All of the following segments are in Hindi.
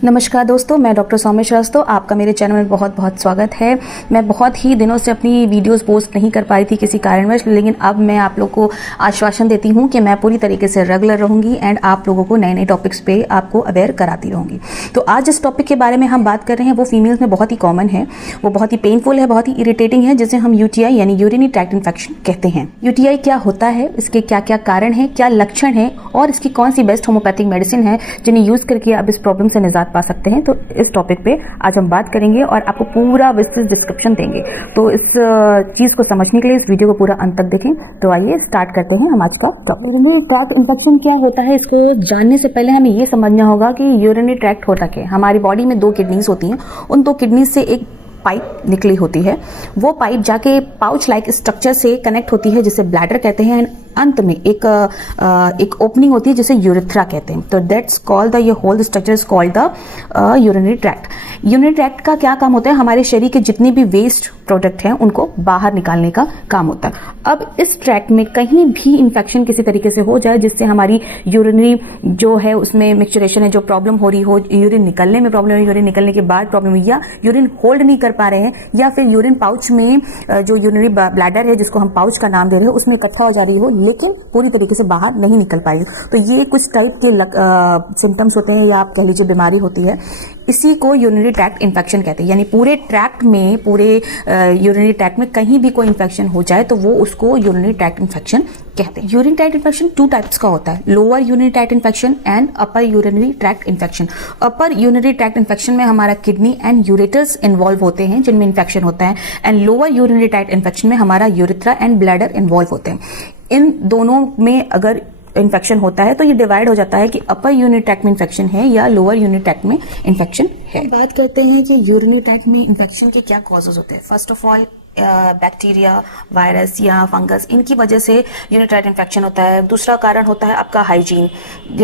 नमस्कार दोस्तों, मैं डॉक्टर सौम्या श्रीवास्तव। आपका मेरे चैनल में बहुत बहुत स्वागत है। मैं बहुत ही दिनों से अपनी वीडियोस पोस्ट नहीं कर पा रही थी किसी कारणवश, लेकिन अब मैं आप लोग को आश्वासन देती हूं कि मैं पूरी तरीके से रेगुलर रहूंगी एंड आप लोगों को नए नए टॉपिक्स पे आपको अवेयर कराती रहूंगी। तो आज जिस टॉपिक के बारे में हम बात कर रहे हैं वो फीमेल्स में बहुत ही कॉमन है, वो बहुत ही पेनफुल है, बहुत ही इरिटेटिंग है, जिसे हम यूटीआई यानी यूरिनरी ट्रैक्ट इन्फेक्शन कहते हैं। यूटीआई क्या होता है, इसके क्या क्या कारण है, क्या लक्षण है और इसकी कौन सी बेस्ट होम्योपैथिक मेडिसिन है जिन्हें यूज करके आप इस प्रॉब्लम से निजात पा सकते हैं। तो इस टॉपिक पे आज हम बात करेंगे और आपको पूरा विस्तृत डिस्क्रिप्शन देंगे। तो इस चीज को समझने के लिए इस वीडियो को पूरा अंत तक देखें। तो आइए स्टार्ट करते हैं हम आज का टॉपिक। यूरिनरी ट्रैक्ट इन्फेक्शन क्या होता है, इसको जानने से पहले हमें ये समझना होगा कि यूरिनरी ट्रैक्ट होता क्या है। हमारी बॉडी में 2 किडनीज होती हैं, उन 2 किडनीज से एक पाइप निकली होती है। वो पाइप जाके पाउच लाइक स्ट्रक्चर से कनेक्ट होती है जिसे ब्लैडर कहते हैं। अंत में एक ओपनिंग होती है जिसे यूरेथ्रा कहते हैं। तो दैट्स कॉल्ड द ये whole structure is called the urinary tract. Urinary tract का क्या काम होता है, हमारे शरीर के जितने भी वेस्ट प्रोडक्ट हैं उनको बाहर निकालने का काम होता है। अब इस ट्रैक्ट में कहीं भी इंफेक्शन किसी तरीके से हो जाए जिससे हमारी यूरिनरी जो है उसमें मिक्सचरेशन है, जो प्रॉब्लम हो रही हो, यूरिन निकलने में प्रॉब्लम है, यूरिन निकलने के बाद प्रॉब्लम है, या यूरिन होल्ड नहीं कर पा रहे हैं, या फिर यूरिन पाउच में जो यूरिनरी ब्लैडर है जिसको हम पाउच का नाम दे रहे हैं उसमें इकट्ठा हो जा रही हो लेकिन पूरी तरीके से बाहर नहीं निकल पाई, तो ये कुछ टाइप के सिम्टम्स होते हैं या आप कह लीजिए बीमारी होती है। इसी को यूरिनरी ट्रैक्ट इन्फेक्शन कहते हैं। यानी पूरे ट्रैक्ट में, पूरे यूरिनरी ट्रैक्ट में कहीं भी कोई इन्फेक्शन हो जाए तो वो उसको यूरिनरी ट्रैक्ट इन्फेक्शन कहते हैं। यूरिनरी ट्रैक्ट इन्फेक्शन 2 टाइप्स का होता है, lower urinary tract infection and upper urinary tract infection. Upper urinary tract infection में हमारा किडनी एंड यूरेटर्स इन्वॉल्व होते हैं जिनमें इन्फेक्शन होता है, and lower urinary tract infection में हमारा यूरेथ्रा एंड ब्लैडर इन्वॉल्व होते हैं। इन दोनों में अगर इन्फेक्शन होता है तो ये डिवाइड हो जाता है कि अपर यूरिनरी ट्रैक्ट में इन्फेक्शन है या लोअर यूरिनरी ट्रैक्ट में इन्फेक्शन है। बात करते हैं कि यूरिनरी ट्रैक्ट में इन्फेक्शन के क्या कॉजेज होते हैं। First of all bacteria, virus या फंगस, इनकी वजह से यूरिनरी ट्रैक्ट इन्फेक्शन होता है। दूसरा कारण होता है आपका हाइजीन।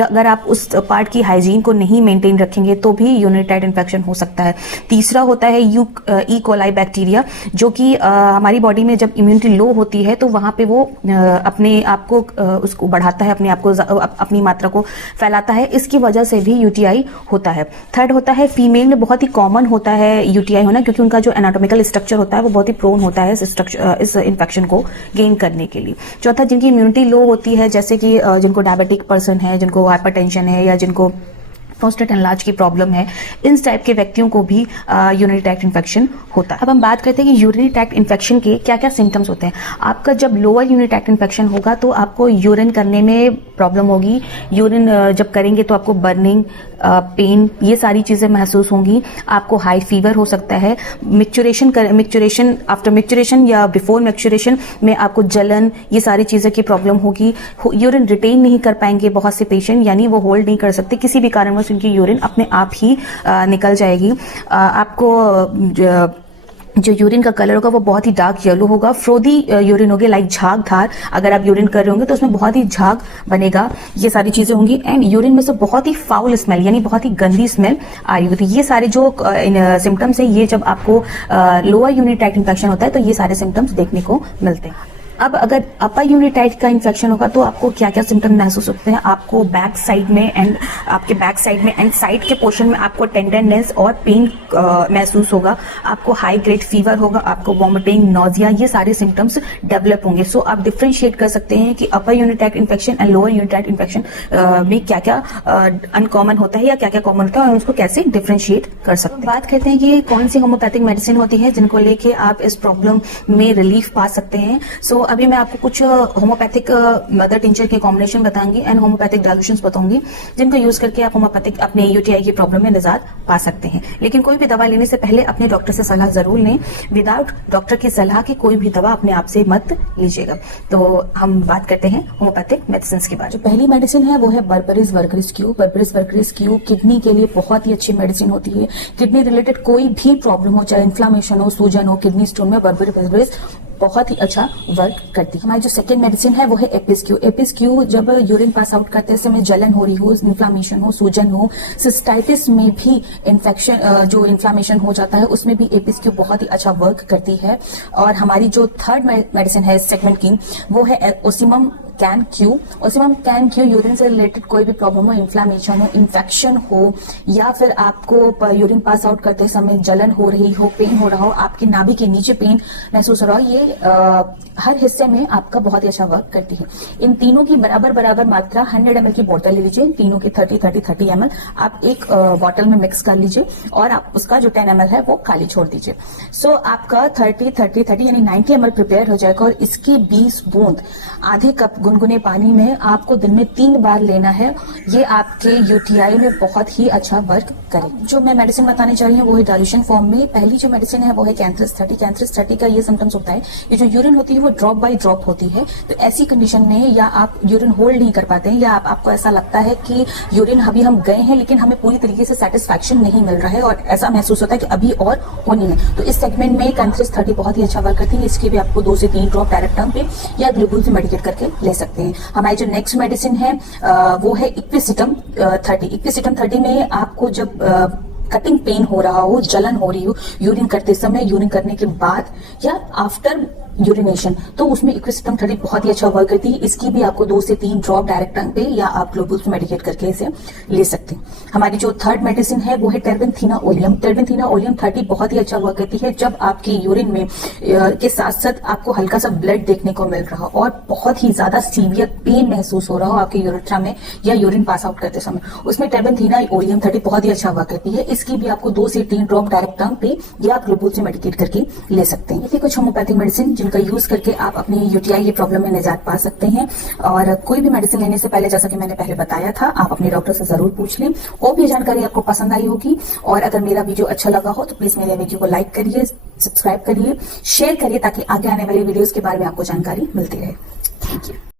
अगर आप उस पार्ट की हाइजीन को नहीं मेंटेन रखेंगे तो भी यूरिनरी ट्रैक्ट इन्फेक्शन हो सकता है। तीसरा होता है ई कोलाई बैक्टीरिया, जो कि हमारी बॉडी में जब इम्यूनिटी लो होती है तो वहां पे वो अपने आप को उसको बढ़ाता है, अपने आप को अपनी मात्रा को फैलाता है। इसकी वजह से भी यूटीआई होता है। थर्ड होता है फीमेल में बहुत ही कॉमन होता है यूटीआई होना, क्योंकि उनका जो एनाटॉमिकल स्ट्रक्चर होता है वो बहुत ही प्रोन होता है इस इन्फेक्शन को गेन करने के लिए। चौथा, जिनकी इम्यूनिटी लो होती है, जैसे कि जिनको डायबिटिक पर्सन है, जिनको हाइपरटेंशन है या जिनको प्रोस्टेट एनलार्ज की प्रॉब्लम है, इन टाइप के व्यक्तियों को भी यूरिनरी ट्रैक्ट इन्फेक्शन होता है। अब हम बात करते हैं कि यूरिनरी ट्रैक्ट इन्फेक्शन के क्या क्या सिम्टम्स होते हैं। आपका जब लोअर यूरिनरी ट्रैक्ट इन्फेक्शन होगा तो आपको यूरिन करने में प्रॉब्लम होगी। यूरिन जब करेंगे तो आपको बर्निंग, पेन, ये सारी चीजें महसूस होंगी। आपको हाई फीवर हो सकता है। मिक्सचरेशन आफ्टर मिक्सचरेशन या बिफोर मिक्सचरेशन में आपको जलन, ये सारी चीजें की प्रॉब्लम होगी। यूरिन रिटेन नहीं कर पाएंगे बहुत से पेशेंट, यानी वो होल्ड नहीं कर सकते, किसी भी कारण उनकी यूरिन अपने आप ही निकल जाएगी। आपको जो यूरिन का कलर होगा वो बहुत ही डार्क येलो होगा, फ्रोदी यूरिन होगी, लाइक झाग धार। अगर आप यूरिन कर रहे होंगे तो उसमें बहुत ही झाग बनेगा, ये सारी चीजें होंगी। एंड यूरिन में से बहुत ही फाउल स्मेल, यानी बहुत ही गंदी स्मेल आ रही होती है। ये सारे जो सिम्टम्स है, ये जब आपको लोअर यूरिनरी ट्रैक्ट इन्फेक्शन होता है तो ये सारे सिम्टम्स देखने को मिलते हैं। अब अगर अपर यूरिनरी ट्रैक्ट का इन्फेक्शन होगा तो आपको क्या क्या सिम्टम महसूस होते हैं। आपको बैक साइड में एंड साइड के पोर्शन में आपको टेंडरनेस और पेन महसूस होगा। आपको हाई ग्रेड फीवर होगा, आपको वॉमिटिंग, नोजिया, ये सारे सिम्टम्स डेवलप होंगे। सो आप डिफरेंशिएट कर सकते हैं कि upper urinary tract infection and lower urinary tract infection में क्या क्या अनकॉमन होता है या क्या क्या कॉमन होता है और उसको कैसे डिफरेंशिएट कर सकते हैं। बात करते हैं कि कौन सी होम्योपैथिक मेडिसिन होती है जिनको लेके आप इस प्रॉब्लम में रिलीफ पा सकते हैं। सो अभी मैं आपको कुछ होम्योपैथिक मदर टिंचर के कॉम्बिनेशन बताऊंगी एंड होम्योपैथिक डाइल्यूशंस बताऊंगी जिनको यूज करके आप होम्योपैथिक अपने यूटीआई की प्रॉब्लम में निजात पा सकते हैं। लेकिन कोई भी दवा लेने से पहले अपने डॉक्टर से सलाह जरूर लें। विदाउट डॉक्टर की सलाह के कोई भी दवा अपने आप से मत लीजिएगा। तो हम बात करते हैं होम्योपैथिक मेडिसिन के बारे में। जो पहली मेडिसिन है वो है berberis vulgaris Q. Berberis vulgaris Q kidney के लिए बहुत ही अच्छी मेडिसिन होती है। किडनी रिलेटेड कोई भी प्रॉब्लम हो, चाहे इन्फ्लामेशन हो, सूजन हो, किडनी स्टोन में बर्बेरिस बहुत ही अच्छा वर्क करती है। हमारी जो सेकेंड मेडिसिन है वो है एपिस क्यू। एपिस क्यू जब यूरिन पास आउट करते समय जलन हो रही हो, इन्फ्लामेशन हो, सूजन हो, सिस्टाइटिस में भी इन्फेक्शन जो इन्फ्लामेशन हो जाता है उसमें भी एपिस क्यू बहुत ही अच्छा वर्क करती है। और हमारी जो थर्ड मेडिसिन है सेगमेंट की वो है ओसिमम कैन क्यू, उसमें हम कैन क्यू यूरिन से रिलेटेड कोई भी प्रॉब्लम हो, इन्फ्लामेशन हो, इन्फेक्शन हो, या फिर आपको यूरिन पास आउट करते समय जलन हो रही हो, पेन हो रहा हो, आपकी नाभि के नीचे पेन महसूस हो रहा हो, ये हर हिस्से में आपका बहुत ही अच्छा वर्क करती है। इन तीनों की बराबर बराबर मात्रा 100 ml की बोतल ले लीजिए, तीनों की 30 ml आप एक बोतल में मिक्स कर लीजिए और आप उसका जो 10 ml है वो खाली छोड़ दीजिए। सो आपका 30 यानी 90 ml प्रिपेयर हो जाएगा और इसकी 20 बूंद आधे कप गुनगुने पानी में आपको दिन में 3 बार लेना है। ये आपके यूटीआई में बहुत ही अच्छा वर्क करे। जो मैं मेडिसिन बताने जा रही हूँ वो है डाइल्यूशन फॉर्म में। पहली जो मेडिसिन है वो है कैंथ्रेस 30। कैंथ्रेस 30 का ये सिम्टम्स होता है, ये जो यूरिन होती है वो ड्रॉप बाय ड्रॉप होती है। तो ऐसी कंडीशन में या आप यूरिन होल्ड नहीं कर पाते हैं या आपको ऐसा लगता है कि यूरिन अभी हम गए हैं लेकिन हमें पूरी तरीके से सेटिस्फैक्शन नहीं मिल रहा है और ऐसा महसूस होता है कि अभी और होनी है, तो इस सेगमेंट में कैंथ्रेस 30 बहुत ही अच्छा वर्क करती है। इसकी भी आपको 2 से 3 ड्रॉप डायरेक्ट टर्म पे या ग्लूकोज से मेडिकेट करके ले सकते हैं। हमारी जो नेक्स्ट मेडिसिन है वो है इक्विसिटम 30। इक्विसिटम 30 में आपको जब कटिंग पेन हो रहा हो, जलन हो रही हो यूरिन करते समय, यूरिन करने के बाद या आफ्टर यूरिनेशन, तो उसमें इक्विसिटम 30 बहुत ही अच्छा वर्क करती है। इसकी भी आपको 2 से 3 ड्रॉप डायरेक्ट टंग पे या आप ग्लूकोज पे मेडिकेट करके इसे ले सकते हैं। हमारी जो थर्ड मेडिसिन है वो है टेर्बेंथीना ओलियम। टेर्बेंथीना ओलियम 30 बहुत ही अच्छा वर्क करती है जब आपके यूरिन में के साथ साथ आपको हल्का सा ब्लड देखने को मिल रहा हो और बहुत ही ज्यादा सीवियर पेन महसूस हो रहा हो आपके यूरेथ्रा में या यूरिन पास आउट करते समय, उसमें टेर्बेंथीना ओलियम 30 बहुत ही अच्छा वर्क करती है। इसकी भी आपको 2 से 3 ड्रॉप डायरेक्ट टंग पे या ग्लूकोज से मेडिकेट करके ले सकते हैं। ये कुछ होम्योपैथिक मेडिसिन जिनका यूज करके आप अपनी यूटीआई के प्रॉब्लम में निजात पा सकते हैं। और कोई भी मेडिसिन लेने से पहले, जैसा कि मैंने पहले बताया था, आप अपने डॉक्टर से जरूर पूछ लें। और भी जानकारी आपको पसंद आई होगी और अगर मेरा वीडियो अच्छा लगा हो तो प्लीज मेरे वीडियो को लाइक करिए, सब्सक्राइब करिए, शेयर करिए ताकि आगे आने वाली वीडियोस के बारे में आपको जानकारी मिलती रहे। Thank you.